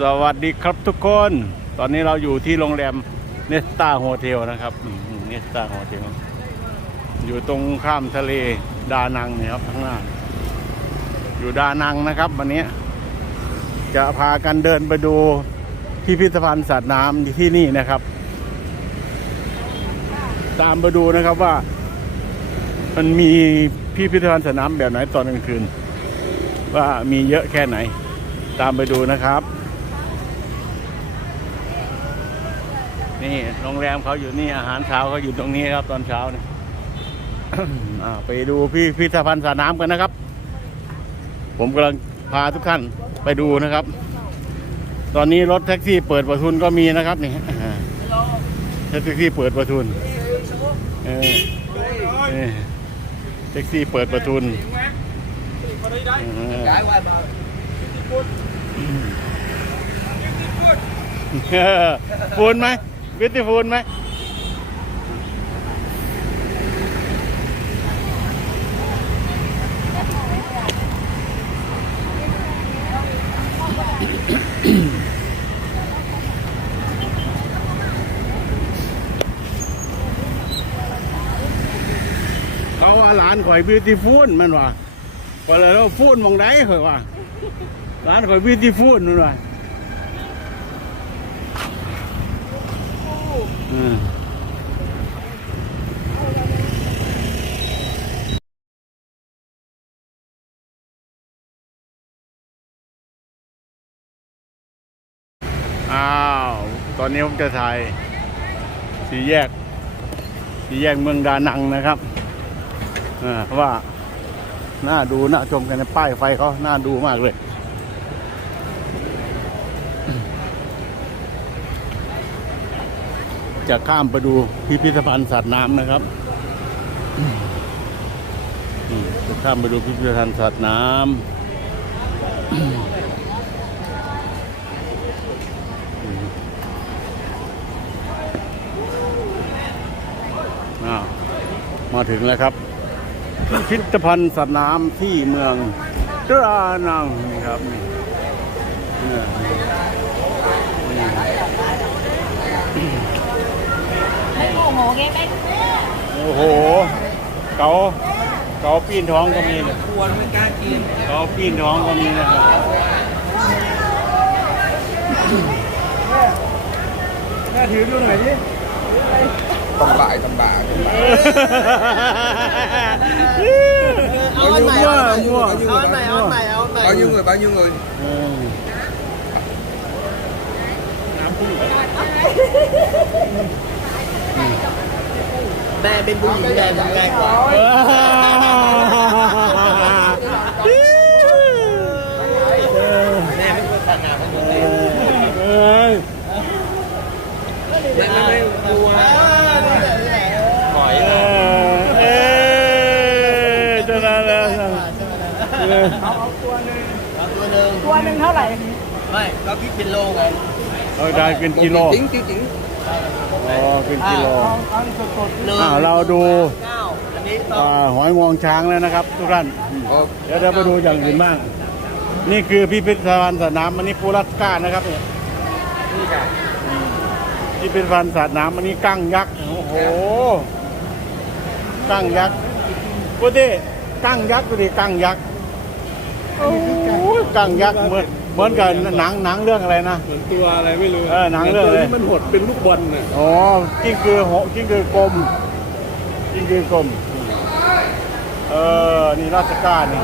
สวัสดีครับทุกคน ตอนนี้เราอยู่ที่โรงแรมเนสตาโฮเทลนะครับเนสตาโฮเทลอยู่ตรงข้ามทะเลดานังเนี่ยครับข้างหน้า อยู่ดานังนะครับ วันนี้ จะพากันเดินไปดูพิพิธภัณฑ์สัตว์น้ำที่นี่นะครับ ตามไปดูนะครับว่า มันมีพิพิธภัณฑ์สัตว์น้ำแบบไหนตอนกลางคืน ว่ามีเยอะแค่ไหน ตามไปดูนะครับ นี่ โรงแรมเขาอยู่นี่อาหารเช้าเขาอยู่ตรงนี้ครับ ตอนเช้าเนี่ยไปดูพิพิธภัณฑ์สระน้ำกันนะครับ ผมกำลังพาทุกท่านไปดูนะครับ ตอนนี้รถแท็กซี่เปิดประทุนก็มีนะครับนี่แท็กซี่เปิดประทุนแท็กซี่เปิดประทุนฟูนไหม วิตติฟูนไหมเขาว่าหลานข่อยบิวตี้ฟูนมันว่าก็เลยว่าฟูนหมองได้ข่อยว่าหลานข่อยบิวตี้ฟูนมันว่า อ้าว ตอนนี้ผมจะถ่ายสีแยก สีแยกเมืองดานังนะครับอ่าเพราะว่า น่าดู น่าชมกันในป้ายไฟเขาน่าดูมากเลย จะข้ามไปดูพิพิธภัณฑ์สัตว์น้ำนะครับจะข้ามไปดูพิพิธภัณฑ์สัตว์น้ำอืมอ้ามาถึงแล้วครับพิพิธภัณฑ์สัตว์น้ำที่เมืองตรานังนี่ครับนี่นี่ โมโหไงแม่โอ้โหเกาเกาปีนท้องก็มีนะกลัวไม่กล้ากินเกาปีนท้องก็มีนะครับแม่ถือดูหน่อยดิต้องบ่ายต้องบ่ายเอาอันใหม่เอาอันใหม่เอาอันใหม่เอาอันใหม่เอาอันใหม่ bao nhiêu người bao nhiêu người แม่เป็นผู้หญิงแม่ทำง่ายกว่าแม่ไม่ควรขนาดนั้นเลยแม่ไม่กลัวปล่อยเออเออจะนั่นแล้วตัวหนึ่งตัวหนึ่งเท่าไหร่ไม่ก็คิดเป็นโลไงเราได้เป็นกิโลจริงจริง อ๋อเป็นกิโลหนึ่งอ่าเราดู เก้าอันนี้สออ่าหอยงวงช้างแล้วนะครับทุกท่านเดี๋ยวเราไปดูอย่างอื่นบ้าง นี่คือพิพิธภัณฑ์สัตว์น้ำมันนี่ปูรัสก้านะครับเนี่ยนี่ค่ะพิพิธภัณฑ์สัตว์น้ำมันนี่กั้งยักษ์ โอ้โห กั้งยักษ์กูดิกั้งยักษ์กูดิกั้งยักษ์ โอ้ยกั้งยักษ์เหมือน เหมือนกับหนังหนังเรื่องอะไรนะ เหมือนตัวอะไรไม่รู้เออหนังเรื่องอะไร ตัวที่มันหดเป็นลูกบอลน่ะอ๋อกิ้งคือโหกิ้งคือกลมกิ้งคือกลมเออนี่ราชการนี่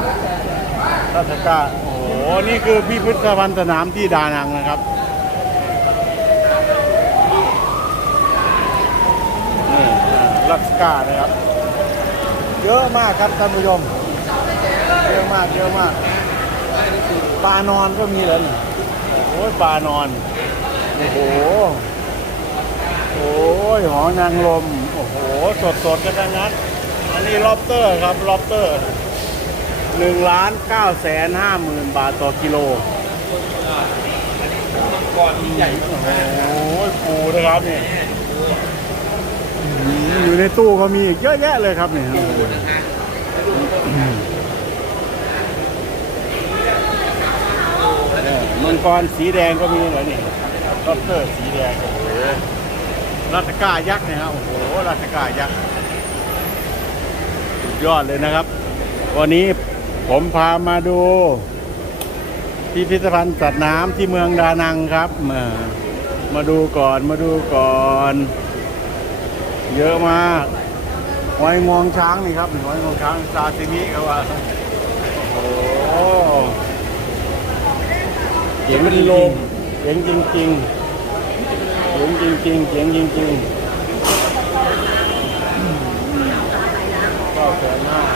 ราชการโอ้โหนี่คือพิพิธภัณฑ์สนามที่ดานังนะครับนี่อ่าราชการนะครับ เยอะมากครับท่านผู้ชมเยอะมากเยอะมาก ปลานอนก็มีเลยโอ้ยปลานอน โอ้โห โอ้ยหอนางลม โอ้โห สดสดๆกันทั้งนั้นอันนี้ล็อบสเตอร์ครับล็อบสเตอร์หนึ่งล้านเก้าแสนห้าหมื่นบาทต่อกิโลก่อนใหญ่โอ้โหปูนะครับเนี่ยอืมอยู่ในตู้ก็มีอีกเยอะแยะเลยครับเนี่ย นะคะ เออ มังกรสีแดงก็มีเหรอนี่ลอบเตอร์สีแดงโอ้โหราชกายักษ์เนี่ยครับโอ้โหราชกายักษ์สุดยอดเลยนะครับ วันนี้ผมพามาดู พิพิธภัณฑ์สัตว์น้ำที่เมืองดานังครับ มามาดูก่อนมาดูก่อน เยอะมากหอยงวงช้างนี่ครับหอยงวงช้างซาซิมิครับว่าโอ้โห เจ๋งจริงๆเจ๋งจริงๆเจ๋งจริงๆเจ๋งจริงๆก็แสนมาก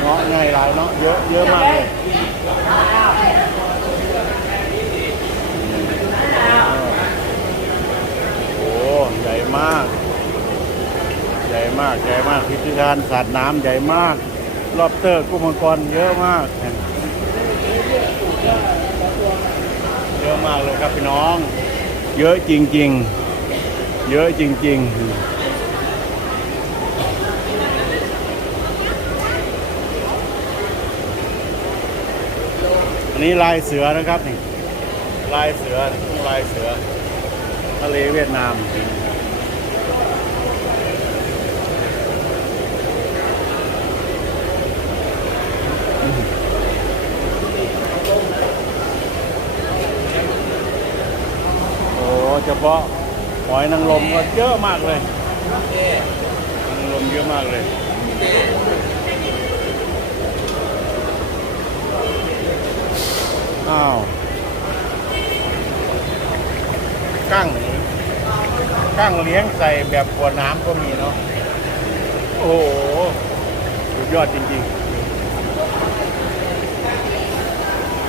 เนาะง่ายหลายเนาะเยอะเยอะมากเลยโอ้ใหญ่มากใหญ่ มากใหญ่มากพิพิธภัณฑ์สัตว์น้ำใหญ่มาก รอบเตอร์กุ้งมังกรเยอะมากเยอะมากเลยครับพี่น้อง เยอะจริง ๆ เยอะจริงๆอันนี้ลายเสือนะครับนี่ลายเสือลายเสือทะเลเวียดนาม พาะหอยนางรมก็เยอะมากเลยนางรมเยอะมากเลยอ้าวกั้งกั้งเลี้ยงใส่แบบขวดน้ำก็มีเนาะโอ้โหสุดยอดจริงๆ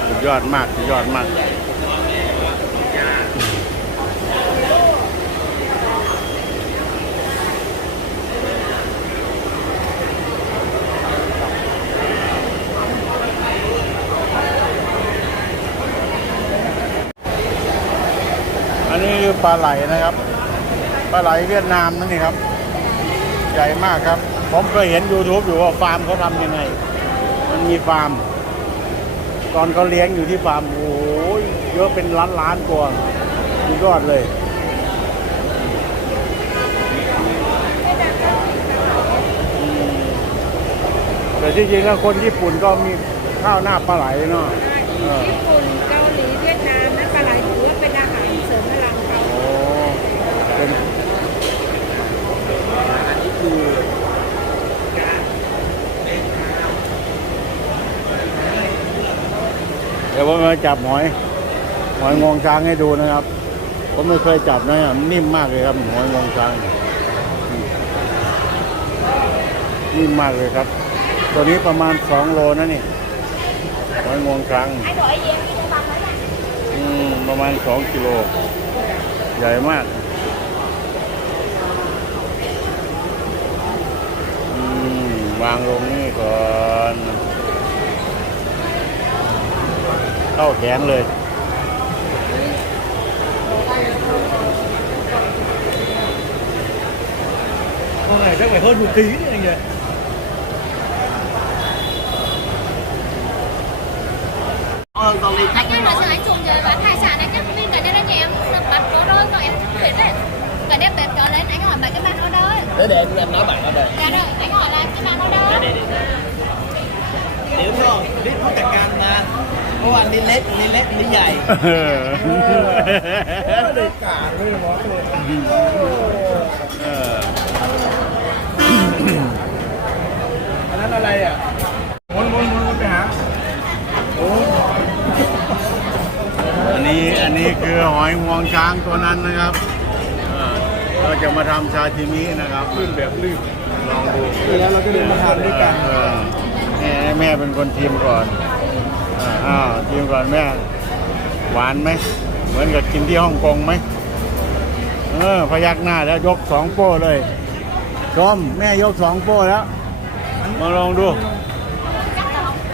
สุดยอดมากสุดยอดมาก อันนี้คือ ปลาไหลนะครับปลาไหลเวียดนามนั่นนี่ครับ ใหญ่มากครับ ผมเคยเห็น YouTube อยู่ว่าฟาร์มเขาทำยังไง มันมีฟาร์ม ตอนเขาเลี้ยงอยู่ที่ฟาร์มโอ้ยเยอะเป็นล้านล้านตัวสุดยอดเลยแต่ที่จริงแล้วคนญี่ปุ่นก็มีข้าวหน้าปลาไหลเนาะเออญี่ปุ่นเกาหลีเวียดนามนะปลาไหลถือว่าเป็นอาหารเสริมพลังเขา โอ้เป็น เดี๋ยวผมมาจับหอยหอยงวงช้างให้ดูนะครับผมไม่เคยจับนะนิ่มมากเลยครับหอยงวงช้างนิ่มมากเลยครับ ตัวนี้ประมาณสองโลนะนี่หอยงวงช้างไอ้ดอกไอเย็นที่จะทำแล้วเนี่ยอืมประมาณสองกิโล ใหญ่มาก วางลงนี่ก่อน เข้าแขนเลย con này chắc phải hơn một ký đấy anh nhỉ เออตอนนี้ anh ơi mà giờ anh trùng giờ bán hải sản anh nhá mình cả đêm nhà em được bắt có đôi còn em không biết đấy cả đêm tết cho lên anh hỏi bạn cái bạn ở đâu để để em nói bạn ở đây เดี๋ยวก็รีบผู้จัดการมาเพราะว่านี่เล็กนี่เล็กนี่ใหญ่เออได้กาดเลยหมอเลยเอออันนั้นอะไรอะม้วนม้วนม้วนไปหาโอ้อันนี้อันนี้คือหอยงวงช้างตัวนั้นนะครับ เราจะมาทำชาชิมินะครับลื่นแบบลื่น ลองดูแล้วเราจะเดินมาทำด้วยกันเออแม่แม่เป็นคนชิมก่อนอ่าอ้าวชิมก่อนแม่ หวานไหม เหมือนกับกินที่ฮ่องกงไหมเออพยักหน้าแล้วยกสองโป้เลยชมแม่ยกสองโป้แล้ว มาลองดู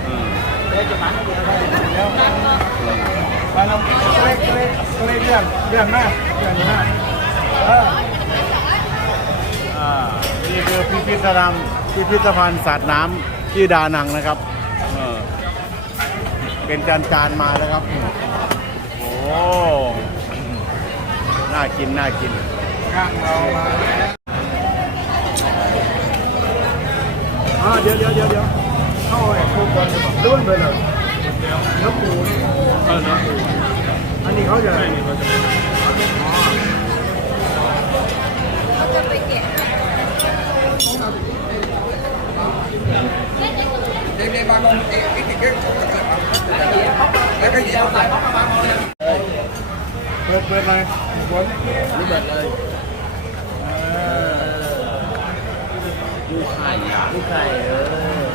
อืมเดี๋ยวจะมันเดี๋ยวไปเดี๋ยวไปเราเล็กเล็กเล็กเรื่องเรื่องหน้าเรื่องหน้าเอออ่า นี่คือพิพิธภัณฑ์พิพิธภัณฑ์สัตว์น้ที่ดานังนะครับเออเป็นจานจานมาแล้วครับ โอ้น่ากินน่ากินข้างเรามาอ่าเดี๋ยวเดี๋ยวเดี๋ยวเดี๋ยวเข้าไอ้คุกก่อนล้วนไปเลยเนื้อปูเออเนาะอันนี้เขาจะใช่นี่เขาจะเขาจะไปแกะ เปิดเปิดเลยบนนี่เบิดเลยลูกไข่ลูกไข่เออ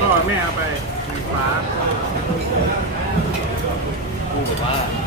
ก็แม่เอาไปสีฟ้าอ่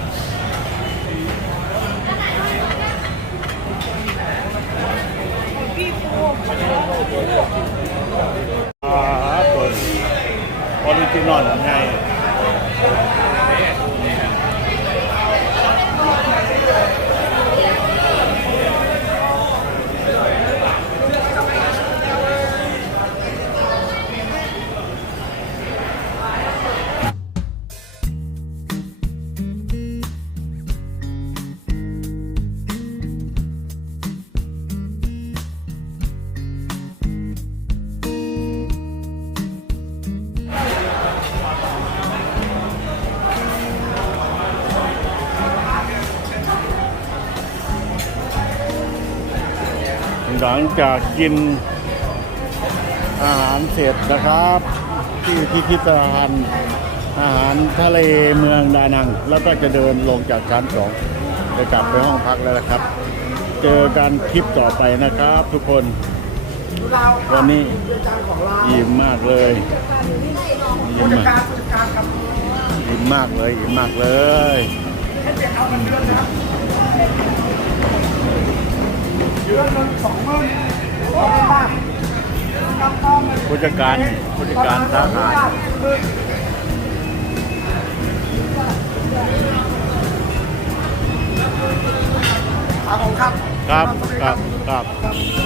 จากกินอาหารเสร็จนะครับ ที่พิพิธภัณฑ์อาหารทะเลเมืองดานัง แล้วก็จะเดินลงจากชั้นสองจะกลับไปห้องพักแล้วนะครับ เจอกันคลิปต่อไปนะครับทุกคน วันนี้อิ่มมากเลยอิ่มมากอิ่มมากเลยอิ่มมากเลย ผู้จัดการผู้จัดการสาขาเอาของครับ ครับ ครับ ครับครับ